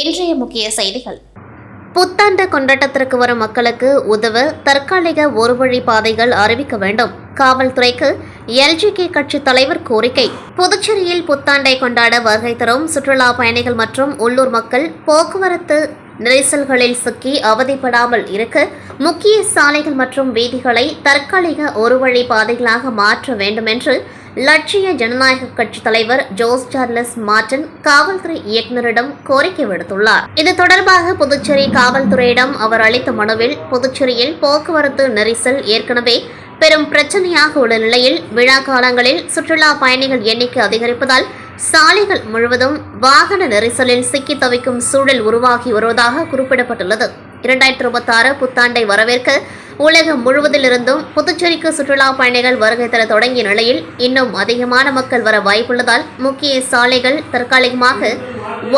இன்றைய முக்கிய செய்திகள். புத்தாண்டு கொண்டாட்டத்திற்கு வரும் மக்களுக்கு உதவ தற்காலிக ஒரு வழி பாதைகள் அறிவிக்க வேண்டும். காவல்துறைக்கு எல்ஜிகே கட்சி தலைவர் கோரிக்கை. புதுச்சேரியில் புத்தாண்டை கொண்டாட வருகை தரும் சுற்றுலா பயணிகள் மற்றும் உள்ளூர் மக்கள் போக்குவரத்து நெரிசல்களில் சிக்கி அவதிப்படாமல் இருக்க முக்கிய சாலைகள் மற்றும் வீதிகளை தற்காலிக ஒரு வழி பாதைகளாக மாற்ற வேண்டும் என்று லட்சிய ஜனநாயக கட்சி தலைவர் ஜோஸ் சார்லஸ் மார்டன் காவல்துறை இயக்குநரிடம் கோரிக்கை விடுத்துள்ளார். இது தொடர்பாக புதுச்சேரி காவல்துறையிடம் அவர் அளித்த மனுவில், புதுச்சேரியில் போக்குவரத்து நெரிசல் ஏற்கனவே பெரும் பிரச்சனையாக உள்ள நிலையில் விழா காலங்களில் சுற்றுலா பயணிகள் எண்ணிக்கை அதிகரிப்பதால் சாலைகள் முழுவதும் வாகன நெரிசலில் சிக்கி தவிக்கும் சூழல் உருவாகி வருவதாக குறிப்பிடப்பட்டுள்ளது. 2026 புத்தாண்டை வரவேற்க உலகம் முழுவதிலிருந்தும் புதுச்சேரிக்கு சுற்றுலா பயணிகள் வருகை தர தொடங்கிய நிலையில் இன்னும் அதிகமான மக்கள் வர வாய்ப்புள்ளதால் முக்கிய சாலைகள் தற்காலிகமாக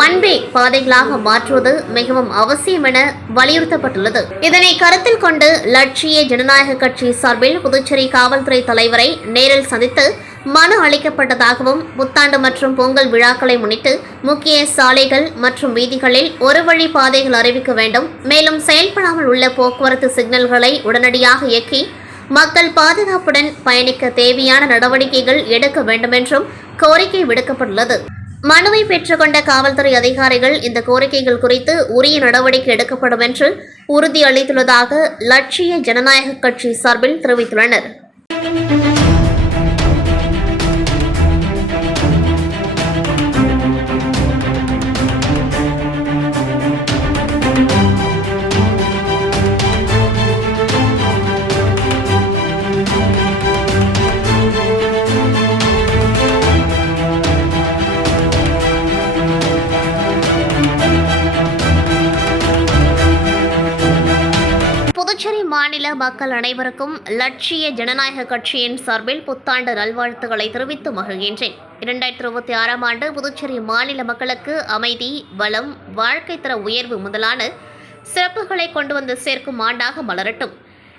ஒன்-வே பாதைகளாக மாற்றுவது மிகவும் அவசியம் என வலியுறுத்தப்பட்டுள்ளது. இதனை கருத்தில் கொண்டு லட்சிய ஜனநாயக கட்சி சார்பில் புதுச்சேரி காவல்துறை தலைவரை நேரில் சந்தித்து மனு அளிக்கப்பட்டதாகவும், புத்தாண்டு மற்றும் பொங்கல் விழாக்களை முன்னிட்டு முக்கிய சாலைகள் மற்றும் வீதிகளில் ஒரு வழி பாதைகள் அறிவிக்க வேண்டும். மேலும் செயல்படாமல் உள்ள போக்குவரத்து சிக்னல்களை உடனடியாக இயக்கி மக்கள் பாதுகாப்புடன் பயணிக்க தேவையான நடவடிக்கைகள் எடுக்க வேண்டும் என்றும் கோரிக்கை விடுக்கப்பட்டுள்ளது. மனுவை பெற்றுக்கொண்ட காவல்துறை அதிகாரிகள் இந்த கோரிக்கைகள் குறித்து உரிய நடவடிக்கை எடுக்கப்படும் என்று உறுதியளித்துள்ளதாக லட்சிய ஜனநாயக கட்சி சார்பில் தெரிவித்துள்ளனர். புதுச்சேரி மாநில மக்கள் அனைவருக்கும் லட்சிய ஜனநாயக கட்சியின் சார்பில் புத்தாண்டு நல்வாழ்த்துக்களை தெரிவித்து மகிழ்கின்றேன். 2026 ஆண்டு புதுச்சேரி மாநில மக்களுக்கு அமைதி, வளம், வாழ்க்கை தர உயர்வு முதலான சிறப்புகளை கொண்டு வந்து சேர்க்கும் ஆண்டாக மலரட்டும்.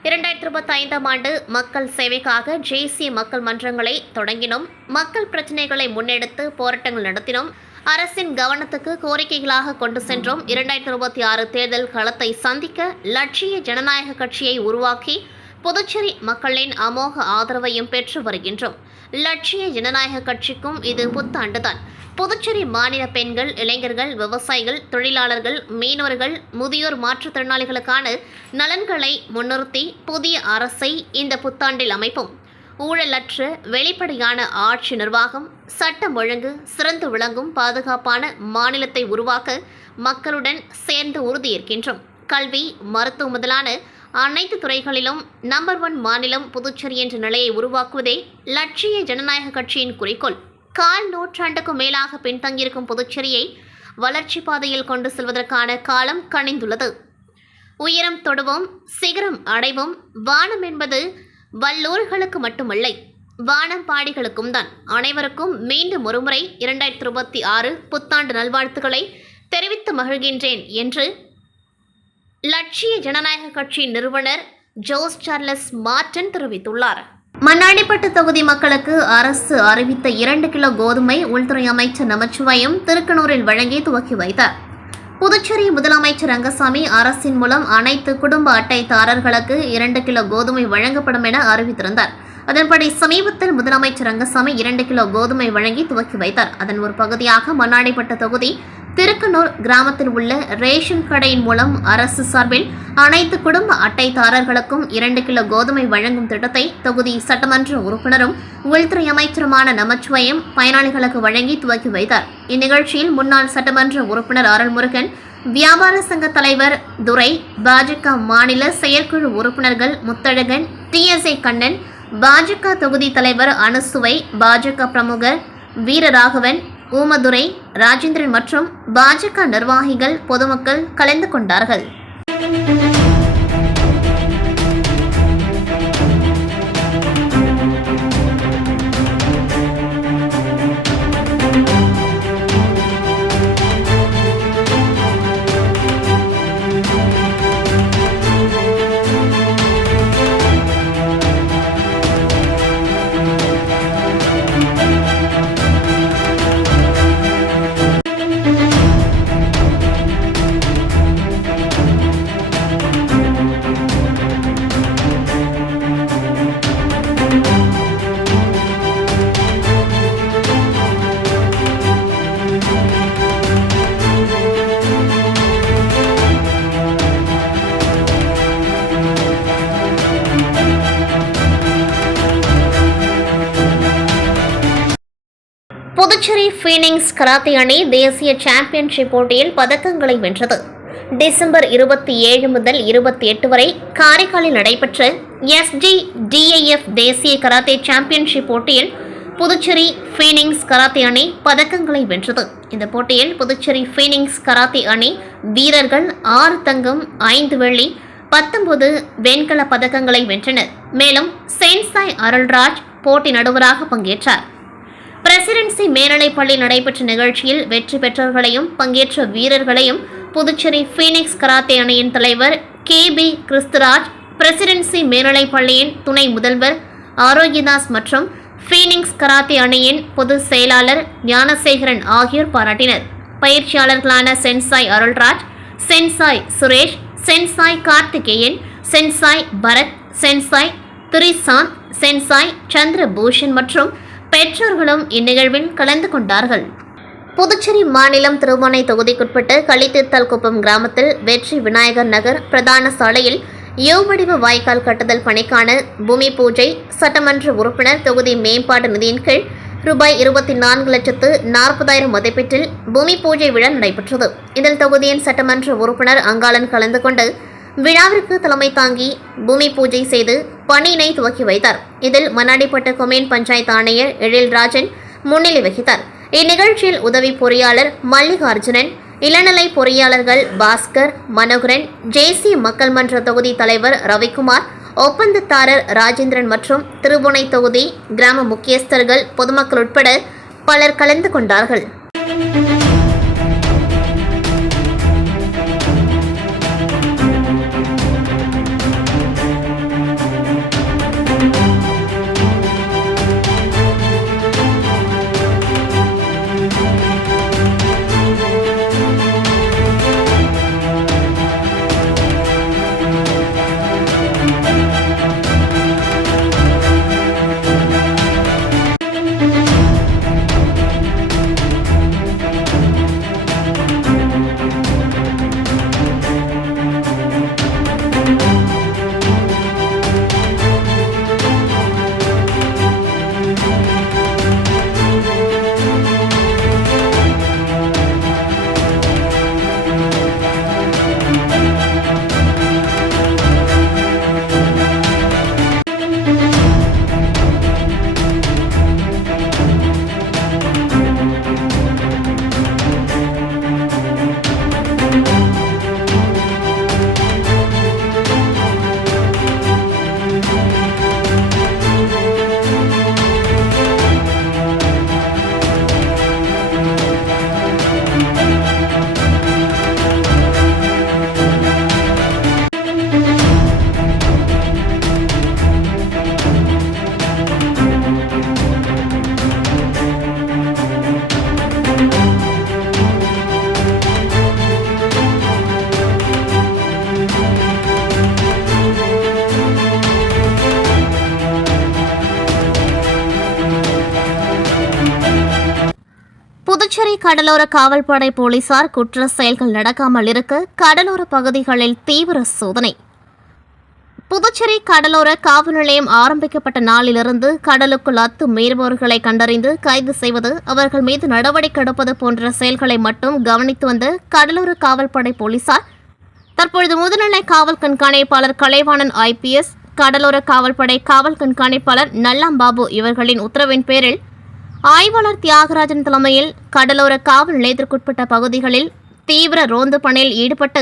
2025 ஆண்டு மக்கள் சேவைக்காக தேசிய மக்கள் மன்றங்களை தொடங்கினோம். மக்கள் பிரச்சினைகளை முன்னெடுத்து போராட்டங்கள் நடத்தினோம். அரசின் கவனத்துக்கு கோரிக்கைகளாக கொண்டு சென்றோம். 2026 தேர்தல் களத்தை சந்திக்க லட்சிய ஜனநாயக கட்சியை உருவாக்கி புதுச்சேரி மக்களின் அமோக ஆதரவையும் பெற்று வருகின்றோம். லட்சிய ஜனநாயக கட்சிக்கும் இது புத்தாண்டுதான். புதுச்சேரி மாநில பெண்கள், இளைஞர்கள், விவசாயிகள், தொழிலாளர்கள், மீனவர்கள், முதியோர், மாற்றுத்திறனாளிகளுக்கான நலன்களை முன்னிறுத்தி புதிய அரசை இந்த புத்தாண்டில் அமைப்போம். ஊழலற்ற வெளிப்படையான ஆட்சி நிர்வாகம், சட்டம் ஒழுங்கு சிறந்து விளங்கும் பாதுகாப்பான மாநிலத்தை உருவாக்க மக்களுடன் சேர்ந்து உறுதியேற்கின்றோம். கல்வி, மருத்துவம் முதலான அனைத்து துறைகளிலும் நம்பர் 1 மாநிலம் புதுச்சேரி என்ற நிலையை உருவாக்குவதே லட்சிய ஜனநாயக கட்சியின் குறிக்கோள். கால் நூற்றாண்டுக்கும் மேலாக பின்தங்கியிருக்கும் புதுச்சேரியை வளர்ச்சி பாதையில் கொண்டு செல்வதற்கான காலம் கனிந்துள்ளது. உயரம் தொடுவோம், சிகரம் அடைவோம். வானம் என்பது வல்லூர்களுக்கு மட்டுமில்லை, வானம்பாடிகளுக்கும் தான். அனைவருக்கும் மீண்டும் ஒருமுறை 2026 புத்தாண்டு நல்வாழ்த்துக்களை தெரிவித்து மகிழ்கின்றேன் என்று லட்சிய ஜனநாயக கட்சி நிறுவனர் ஜோஸ் சார்லஸ் மார்டன் தெரிவித்துள்ளார். மண்ணாடிப்பட்டு தொகுதி மக்களுக்கு அரசு அறிவித்த 2 கிலோ கோதுமை உள்துறை அமைச்சர் நமச்சிவாயம் திருக்கனூரில் வழங்கி துவக்கி வைத்தார். புதுச்சேரி முதலமைச்சர் ரங்கசாமி அரசின் மூலம் அனைத்து குடும்ப அட்டைதாரர்களுக்கு 2 கிலோ கோதுமை வழங்கப்படும் என அறிவித்திருந்தார். அதன்படி சமீபத்தில் முதலமைச்சர் ரங்கசாமி 2 கிலோ கோதுமை வழங்கி துவக்கி வைத்தார். அதன் ஒரு பகுதியாக மண்ணாடிப்பட்டு தொகுதி திருக்கனூர் கிராமத்தில் உள்ள ரேஷன் கடையின் மூலம் அரசு சார்பில் அனைத்து குடும்ப அட்டைதாரர்களுக்கும் 2 கிலோ கோதுமை வழங்கும் திட்டத்தை தொகுதி சட்டமன்ற உறுப்பினரும் உள்துறை அமைச்சருமான நமச்சிவாயம் பயனாளிகளுக்கு வழங்கி துவக்கி வைத்தார். இந்நிகழ்ச்சியில் முன்னாள் சட்டமன்ற உறுப்பினர் அருள்முருகன், வியாபார சங்க தலைவர் துரை, பாஜக மாநில செயற்குழு உறுப்பினர்கள் முத்தழகன், TSA கண்ணன், பாஜக தொகுதி தலைவர் அனுசுவை, பாஜக பிரமுகர் வீரராகவன், ஊமதுரை, ராஜேந்திரன் மற்றும் பாஜக நிர்வாகிகள், பொதுமக்கள் கலந்து கொண்டார்கள். புதுச்சேரி ஃபீனிக்ஸ் கராத்தே அணி தேசிய சாம்பியன்ஷிப் போட்டியில் பதக்கங்களை வென்றது. டிசம்பர் 27 முதல் 28 வரை காரைக்காலில் நடைபெற்ற SGDIF தேசிய கராத்தே சாம்பியன்ஷிப் போட்டியில் புதுச்சேரி ஃபீனிக்ஸ் கராத்தே அணி பதக்கங்களை வென்றது. இந்த போட்டியில் புதுச்சேரி ஃபீனிக்ஸ் கராத்தே அணி வீரர்கள் 6 தங்கம் 5 வெள்ளி 19 வெண்கல பதக்கங்களை வென்றனர். மேலும் சென்சாய் அருள்ராஜ் போட்டி நடுவராக பங்கேற்றார். பிரசிடென்சி மேல்நிலைப்பள்ளி நடைபெற்ற நிகழ்ச்சியில் வெற்றி பெற்றவர்களையும் பங்கேற்ற வீரர்களையும் புதுச்சேரி ஃபீனிக்ஸ் கராத்தே அணியின் தலைவர் KB கிறிஸ்துராஜ், பிரசிடென்சி மேல்நிலைப்பள்ளியின் துணை முதல்வர் ஆரோக்கியதாஸ் மற்றும் ஃபீனிக்ஸ் கராத்தே அணியின் பொதுச் செயலாளர் ஞானசேகரன் ஆகியோர் பாராட்டினர். பயிற்சியாளர்களான sensei Arulraj, sensei Suresh, sensei Karthikeyan, sensei Bharath, sensei Trishanth, sensei Chandrabhushan மற்றும் பெற்றோர்களும் இந்நிகழ்வில் கலந்து கொண்டார்கள். புதுச்சேரி மாநிலம் திருமணை தொகுதிக்குட்பட்ட களித்திருத்தல்குப்பம் கிராமத்தில் வெற்றி விநாயகர் நகர் பிரதான சாலையில் யோவடிவ வாய்க்கால் கட்டுதல் பணிக்கான பூமி பூஜை சட்டமன்ற உறுப்பினர் தொகுதி மேம்பாட்டு நிதியின் கீழ் ரூபாய் 24,40,000 மதிப்பீட்டில் பூமி பூஜை விழா நடைபெற்றது. இதில் தொகுதியின் சட்டமன்ற உறுப்பினர் அங்காளன் கலந்து கொண்டு விழாவிற்கு தலைமை தாங்கி பூமி பூஜை செய்து பணியினை துவக்கி வைத்தார். இதில் மண்ணாடிப்பட்டு கொம்யூன் பஞ்சாயத்து ஆணையர் எழில்ராஜன் முன்னிலை வகித்தார். இந்நிகழ்ச்சியில் உதவி பொறியாளர் மல்லிகார்ஜுனன், இளநிலை பொறியாளர்கள் பாஸ்கர், மனோகரன், JC மக்கள் மன்ற தொகுதி தலைவர் ரவிக்குமார், ஒப்பந்ததாரர் ராஜேந்திரன் மற்றும் திருபுனை தொகுதி கிராம முக்கியஸ்தர்கள், பொதுமக்கள் உட்பட பலர் கலந்து கொண்டார்கள். புதுச்சேரி கடலோர காவல்படை போலீசார் குற்ற செயல்கள் நடக்காமல் இருக்க கடலோர பகுதிகளில் தீவிர சோதனை. புதுச்சேரி கடலோர காவல் நிலையம் ஆரம்பிக்கப்பட்ட நாளிலிருந்து கடலுக்குள் மீறுபவர்களை கண்டறிந்து கைது செய்வது, அவர்கள் மீது நடவடிக்கை எடுப்பது போன்ற செயல்களை மட்டும் கவனித்து வந்த கடலோர காவல்படை போலீசார் தற்பொழுது முதுநிலை காவல் கண்காணிப்பாளர் கலைவாணன் IPS, கடலோர காவல்படை காவல் கண்காணிப்பாளர் நல்லாம்பாபு இவர்களின் உத்தரவின் பேரில் ஆய்வாளர் தியாகராஜன் தலைமையில் கடலோர காவல் நிலையத்திற்குட்பட்ட பகுதிகளில் தீவிர ரோந்து பணியில் ஈடுபட்டு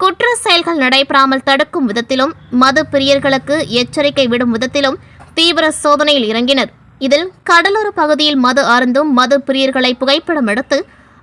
குற்ற செயல்கள் நடைபெறாமல் தடுக்கும் விதத்திலும் மது பிரியர்களுக்கு எச்சரிக்கை விடும் விதத்திலும் தீவிர சோதனையில் இறங்கினர். இதில் கடலோர பகுதியில் மது அருந்தும் மது பிரியர்களை புகைப்படம் எடுத்து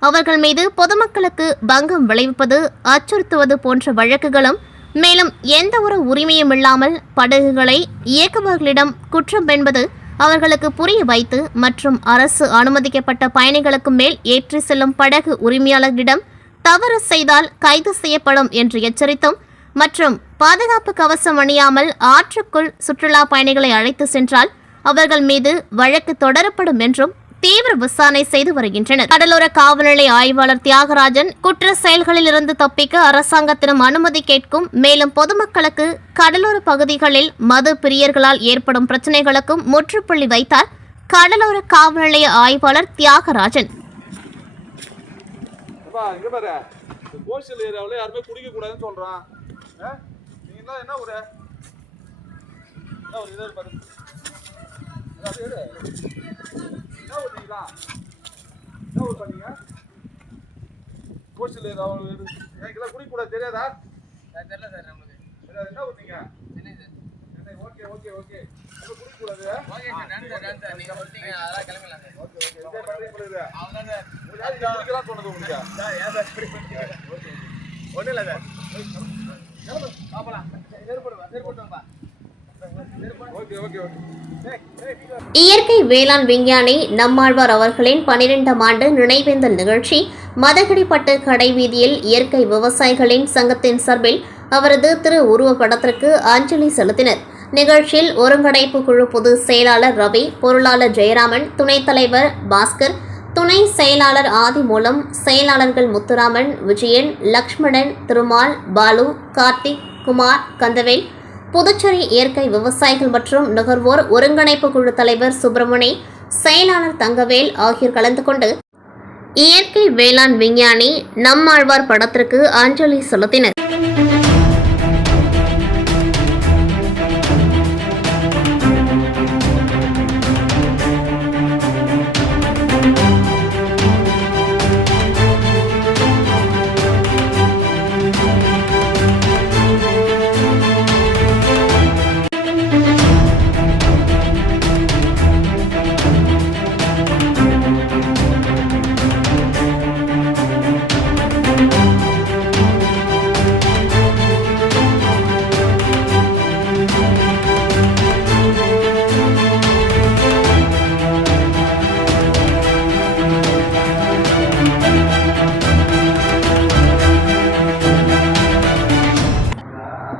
அவர்கள் மீது பொதுமக்களுக்கு பங்கம் விளைவிப்பது, அச்சுறுத்துவது போன்ற வழக்குகளும், மேலும் எந்த ஒரு உரிமையும் இல்லாமல் படகுகளை இயக்குபவர்களிடம் குற்றம் என்பது அவர்களுக்கு புரிய வைத்து மற்றும் அரசு அனுமதிக்கப்பட்ட பயணிகளுக்கு மேல் ஏற்றி செல்லும் படகு உரிமையாளர்களிடம் தவறு செய்தால் கைது செய்யப்படும் என்று எச்சரித்தும் மற்றும் பாதுகாப்பு கவசம் அணியாமல் ஆற்றுக்குள் சுற்றுலா பயணிகளை அழைத்து சென்றால் அவர்கள் மீது வழக்கு தொடரப்படும் என்றும் தீவிர விசாரணை செய்து வருகின்றனர். கடலோர காவல்நிலைய ஆய்வாளர் தியாகராஜன் குற்ற செயல்களில் இருந்து தப்பிக்க அரசாங்கத்திடம் அனுமதி கேட்கும், மேலும் பொதுமக்களுக்கு கடலோர பகுதிகளில் மது பிரியர்களால் ஏற்படும் பிரச்சனைகளுக்கும் முற்றுப்புள்ளி வைத்தார் கடலோர காவல் நிலைய ஆய்வாளர் தியாகராஜன். கோஸ்டல் ஏரியாவில் யாருமே குடிக்க கூடாதுன்னு சொல்றான். நீங்க என்ன ஒரு பண்ணீங்க கோஸ்டல் ஏரியாவில் குடிக்க கூடாது தெரியாதா? தெரியல சார் நம்மளுக்கு. என்ன ஊத்தீங்க? Chennai sir. Chennai. Okay okay okay. குடிக்க கூடாது. Okay sir. Dance sir. நீங்க சொல்றீங்க அதெல்லாம் கிளம்பலாம் சார். Okay okay. இதே மாதிரி போடுங்க. அவ்வளவுதான் சார். உங்களுக்கு குடிக்கலாம் சொன்னது உங்களுக்கு. சார் ஏன் சார் இப்படி பண்ணீங்க? ஓகே. ஒண்ணு இல்ல சார். கிளம்பு. பாப்பலாம். ஏற்படுவா. Okay okay okay. இயற்கை வேளாண் விஞ்ஞானி நம்மாழ்வார் அவர்களின் 12ஆம் ஆண்டு நினைவேந்தல் நிகழ்ச்சி மதகடிப்பட்டு கடைவீதியில் இயற்கை விவசாயிகளின் சங்கத்தின் சார்பில் அவரது திரு உருவப்படத்திற்கு அஞ்சலி செலுத்தினர். நிகழ்ச்சியில் ஒருங்கிணைப்பு குழு பொதுச் செயலாளர் ரவி, பொருளாளர் ஜெயராமன், துணைத் தலைவர் பாஸ்கர், துணை செயலாளர் ஆதிமூலம், செயலாளர்கள் முத்துராமன், விஜயன், லக்ஷ்மணன், திருமால், பாலு, கார்த்திக், குமார், கந்தவேல், புதுச்சேரி இயற்கை விவசாயிகள் மற்றும் நுகர்வோர் ஒருங்கிணைப்பு குழு தலைவர் சுப்பிரமணி, செயலாளர் தங்கவேல் ஆகியோர் கலந்து கொண்டு இயற்கை வேளாண் விஞ்ஞானி நம்மாழ்வார் படத்திற்கு அஞ்சலி செலுத்தினர்.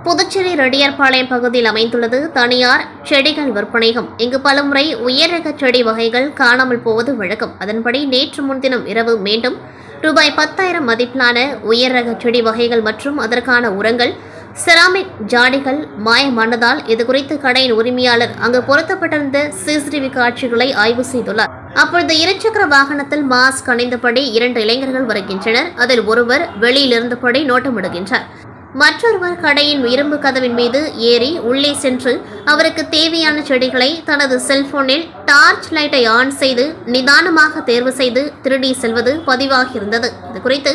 புதுச்சேரி ரெட்டியார்பாளையம் பகுதியில் அமைந்துள்ளது தனியார் செடிகள் விற்பனையகம். இங்கு பலமுறை உயர் செடி வகைகள் காணாமல் போவது வழக்கம். அதன்படி நேற்று முன்தினம் இரவு மீண்டும் ரூபாய் 10,000 மதிப்பிலான உயர் ரக செடி வகைகள் மற்றும் அதற்கான உரங்கள், செராமிக் ஜாடிகள் மாயமானதால் இதுகுறித்து கடையின் உரிமையாளர் அங்கு பொருத்தப்பட்டிருந்த சிசிடிவி காட்சிகளை ஆய்வு செய்துள்ளார். அப்பொழுது இருசக்கர வாகனத்தில் மாஸ்க் அணிந்தபடி 2 இளைஞர்கள் வருகின்றனர். அதில் ஒருவர் வெளியிலிருந்தபடி நோட்டமிடுகின்றார். மற்றொருவர் கடையின் இரும்பு கதவின் மீது ஏறி உள்ளே சென்று அவருக்கு தேவையான செடிகளை தனது செல்போனில் டார்ச் லைட்டை ஆன் செய்து நிதானமாக தேர்வு செய்து திருடி செல்வது பதிவாகியிருந்தது. இதுகுறித்து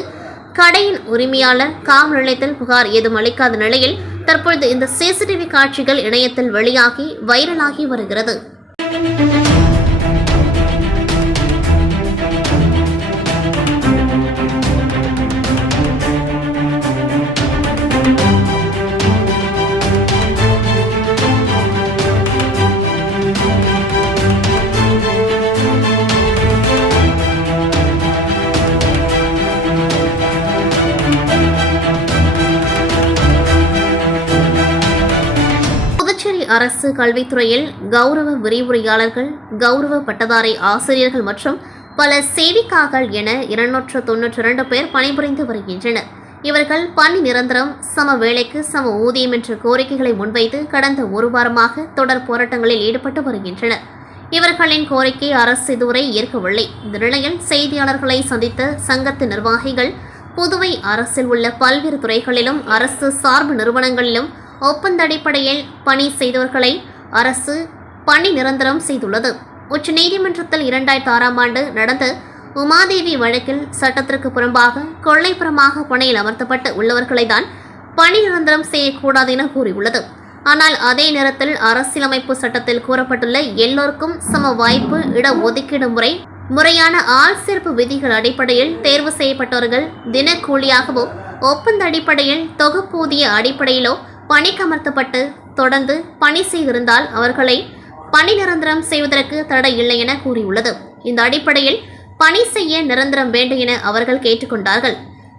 கடையின் உரிமையாளர் காவல் நிலையத்தில் புகார் ஏதும் அளிக்காத நிலையில் தற்பொழுது இந்த சிசிடிவி காட்சிகள் இணையத்தில் வெளியாகி வைரலாகி வருகிறது. அரசு கல்வித்துறையில் கௌரவ விரிவுரையாளர்கள், கௌரவ பட்டதாரி ஆசிரியர்கள் மற்றும் பல சேவிக்காக்கள் என 292 பேர் பணிபுரிந்து வருகின்றனர். இவர்கள் பணி நிரந்தரம், சம வேலைக்கு சம ஊதியம் என்ற கோரிக்கைகளை முன்வைத்து கடந்த ஒரு வாரமாக தொடர் போராட்டங்களில் ஈடுபட்டு வருகின்றனர். இவர்களின் கோரிக்கை அரசு இதுவரை ஏற்கவில்லை. இந்த நிலையில் செய்தியாளர்களை சந்தித்த சங்கத்தின் நிர்வாகிகள் புதுவை அரசில் உள்ள பல்வேறு துறைகளிலும் அரசு சார்பு நிறுவனங்களிலும் ஒப்பந்த அடிப்படையில் பணி செய்தவர்களை அரசு பணி நிரந்தரம் செய்துள்ளது. உச்சநீதிமன்றத்தில் 2006ஆம் ஆண்டு நடந்த உமாதேவி வழக்கில் சட்டத்திற்கு புறம்பாக கொள்ளைப்புறமாக பணியில் அமர்த்தப்பட்டு உள்ளவர்களை தான் பணி நிரந்தரம் செய்யக்கூடாது என கூறியுள்ளது. ஆனால் அதே நேரத்தில் அரசியலமைப்பு சட்டத்தில் கூறப்பட்டுள்ள எல்லோருக்கும் சம வாய்ப்பு, இடஒதுக்கீடு முறை, முறையான ஆள் சேர்ப்பு விதிகள் அடிப்படையில் தேர்வு செய்யப்பட்டவர்கள் தினக்கூலியாகவோ ஒப்பந்த அடிப்படையில் தொகுப்பூதிய அடிப்படையிலோ பணிக்கமர்த்தப்பட்டு தொடர்ந்து பணி செய்திருந்தால் அவர்களை பணி நிரந்தரம் செய்வதற்கு தடை இல்லை என கூறியுள்ளது. இந்த அடிப்படையில் பணி செய்ய நிரந்தரம் வேண்டும் என அவர்கள் கேட்டுக்கொண்டார்கள்.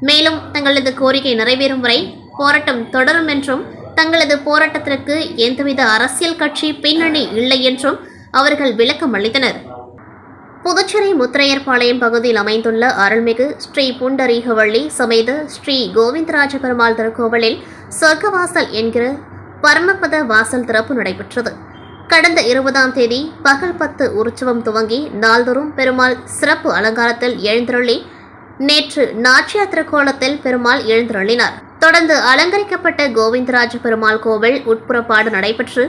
மேலும் தங்களது கோரிக்கை நிறைவேறும் வரை போராட்டம் தொடரும் என்றும் தங்களது போராட்டத்திற்கு எந்தவித அரசியல் கட்சி பின்னணி இல்லை என்றும் அவர்கள் விளக்கம் அளித்தனர். புதுச்சேரி முத்திரையர்பாளையம் பகுதியில் அமைந்துள்ள அருள்மிகு ஸ்ரீ புண்டரீகவள்ளி சமேத ஸ்ரீ கோவிந்தராஜ பெருமாள் திருக்கோவிலில் சொர்க்கவாசல் என்கிற பரமபத வாசல் திறப்பு நடைபெற்றது. கடந்த 20ஆம் தேதி பகல் 10 உற்சவம் துவங்கி நாள்தோறும் பெருமாள் சிறப்பு அலங்காரத்தில் எழுந்தருளி நேற்று நாச்சியா திருக்கோலத்தில் பெருமாள் எழுந்தருளினார். தொடர்ந்து அலங்கரிக்கப்பட்ட கோவிந்தராஜ பெருமாள் கோவில் உட்புறப்பாடு நடைபெற்று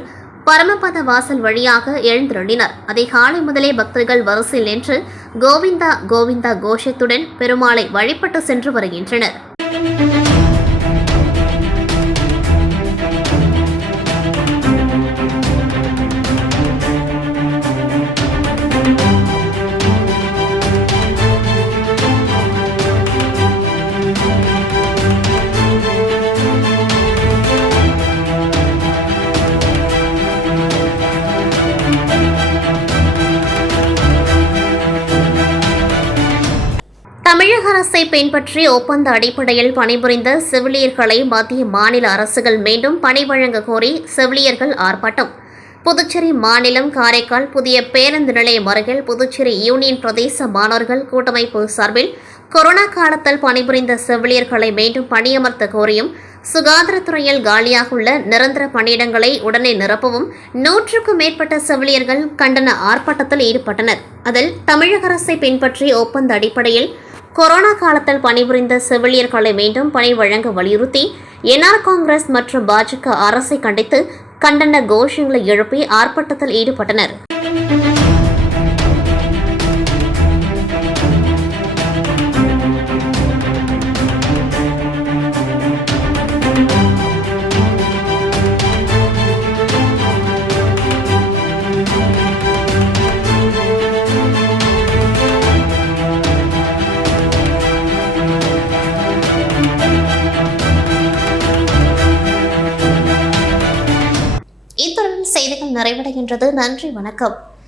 பரமபத வாசல் வழியாக எழுந்தருளினார். அதிகாலை முதலே பக்தர்கள் வரிசையில் நின்று கோவிந்தா கோவிந்தா கோஷத்துடன் பெருமாளை வழிபட்டு சென்று வருகின்றனர். தமிழக அரசை பின்பற்றி ஒப்பந்த அடிப்படையில் பணிபுரிந்த செவிலியர்களை மத்திய மாநில அரசுகள் மீண்டும் பணி வழங்க கோரி செவிலியர்கள் ஆர்ப்பாட்டம். புதுச்சேரி மாநிலம் காரைக்கால் புதிய பேருந்து நிலையம் அருகில் புதுச்சேரி யூனியன் பிரதேச மாணவர்கள் கூட்டமைப்பு சார்பில் கொரோனா காலத்தில் பணிபுரிந்த செவிலியர்களை மீண்டும் பணியமர்த்த கோரியும் சுகாதாரத்துறையில் காலியாக உள்ள நிரந்தர பணியிடங்களை உடனே நிரப்பவும் 100க்கும் மேற்பட்ட செவிலியர்கள் கண்டன ஆர்ப்பாட்டத்தில் ஈடுபட்டனர். அதில் தமிழக அரசை பின்பற்றி ஒப்பந்த அடிப்படையில் கொரோனா காலத்தில் பணிபுரிந்த செவிலியர்களை மீண்டும் பணி வழங்க வலியுறுத்தி என்ஆர் காங்கிரஸ் மற்றும் பாஜக அரசை கண்டித்து கண்டன கோஷங்களை எழுப்பி ஆர்ப்பாட்டத்தில் ஈடுபட்டனர். இத்துடன் செய்திகள் நிறைவடைகின்றது. நன்றி, வணக்கம்.